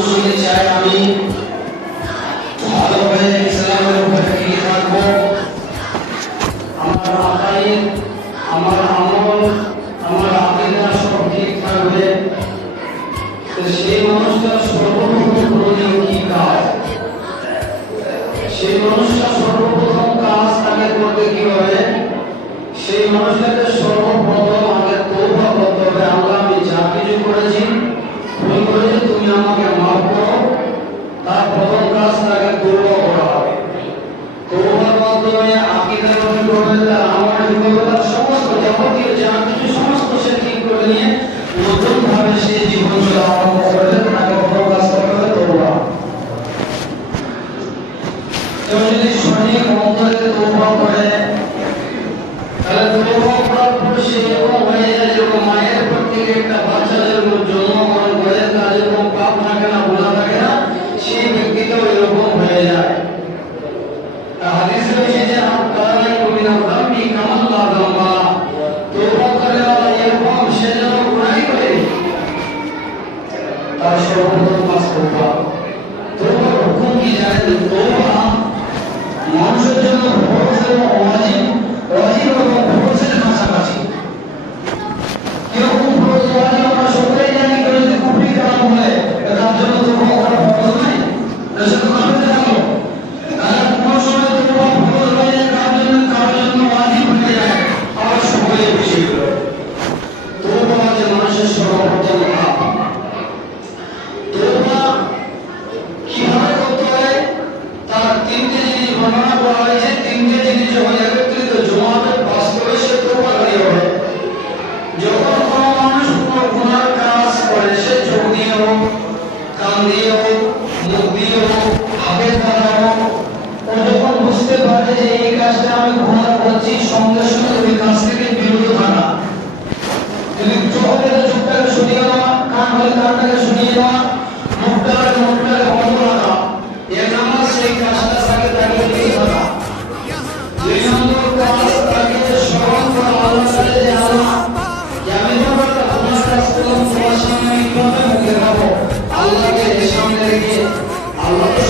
মানুষকে চাই আমি ভালোভাবে ইসলামের উপরে টিকে থাকবো, আমার আকাইদ, আমার আমল, আমার আকীদা সব ঠিক থাকবে। তো সেই মানুষটা সর্বপ্রথম করণীয় কি কাজ? সেই মানুষটা সর্বপ্রথম কাজ তাকে করতে কি হবে? সেই মানুষটাকে সর্বপ্রথম আগে তওবা করতে হবে। আল্লাহ, আমি যা কিছু করেছি, ভুল করেছি, তুমি আমাকে মাফ করো। তার প্রথম কাজ তাকে তওবা করা হবে। তওবার মাধ্যমে আকীদা গঠন করবে, তার আমল ঠিক হবে, তার সমস্ত যাবতীয় যা কিছু সমস্ত সে ঠিক করে নিয়ে নতুন ভাবে সে জীবন চলা আরম্ভ করবে। তাকে প্রথম কাজ করতে হবে তওবা। কেউ যদি সঠিক অন্তরে তওবা করে, তাহলে তওবা করার পর সে এরকম হয়ে যায় যেরকম মায়ের প্রতি একটা বাচ্চা যেরকম জন্মগ্রহণ করে, তার যেরকম পাপ থাকে না, গুনাহ থাকে না, সেই ব্যক্তিটাও এরকম হয়ে যায়। হাদিসে রয়েছে যে আকারাই মিনাল যামবি কামান লা যামবা, তওবা করে এরকম সে যেন গুনাহই করে। তার সর্বপ্রথম কাজ তওবা। তওবার হুকুম কি জানেন? তওবা মানুষের জন্য ফরজ এবং ওয়াজিব, ওয়াজিব এবং ফরজের কাছাকাছি। কিরকম ফরজ ওয়াজিব আমরা সকলেই জানি, কেউ যদি কুফরি কালাম বলে তার জন্য তওবা করা ফরজ নয়, তার সাথে কাফের থাকলো। তাহলে কোন সময় তওবা ফরজ হয়ে যায়, কার জন্য ওয়াজিব হয়ে যায়, আবার সকলেই বেশি হলো। তওবা হচ্ছে মানুষের সর্বপ্রথম কাজ। তওবা কিভাবে করতে হয়? তার তিনটে জিনিস বর্ণনা করা হয়েছে। তিনটে জিনিস যখন একত্রিত জমা হবে, বাস্তবে সে তওবাকারী হবে। যখন কোনো মানুষ কোনো গুনার কাজ করে, সে চোখ দিয়ে হোক, কান দিয়ে হোক, মুখ দিয়ে হোক, হাতের দ্বারা হোক, ও যখন বুঝতে পারে যে এই কাজটা আমি গুনাহ করছি, সঙ্গে সঙ্গে ওই কাজ থেকে বিরত থাকা। যদি চোখ হলে চোখটাকে সরিয়ে দেওয়া, কান হলে কানটাকে সরিয়ে দেওয়া, মুখটা হলে মুখটাকে বন্ধ রাখা, এর নাম সেই কাজটা তাকে তাকিয়ে থাকা। দুই নম্বর কাজ তাকে স্মরণ করা, আল্লাহর সাথে যে আল্লাহ, আমি যখন একটা গুনাহ কাজ করলাম, তোমার সামনে আমি কিভাবে মুখ দেখাবো? আল্লাহকে সামনে রেখে আল্লাহকে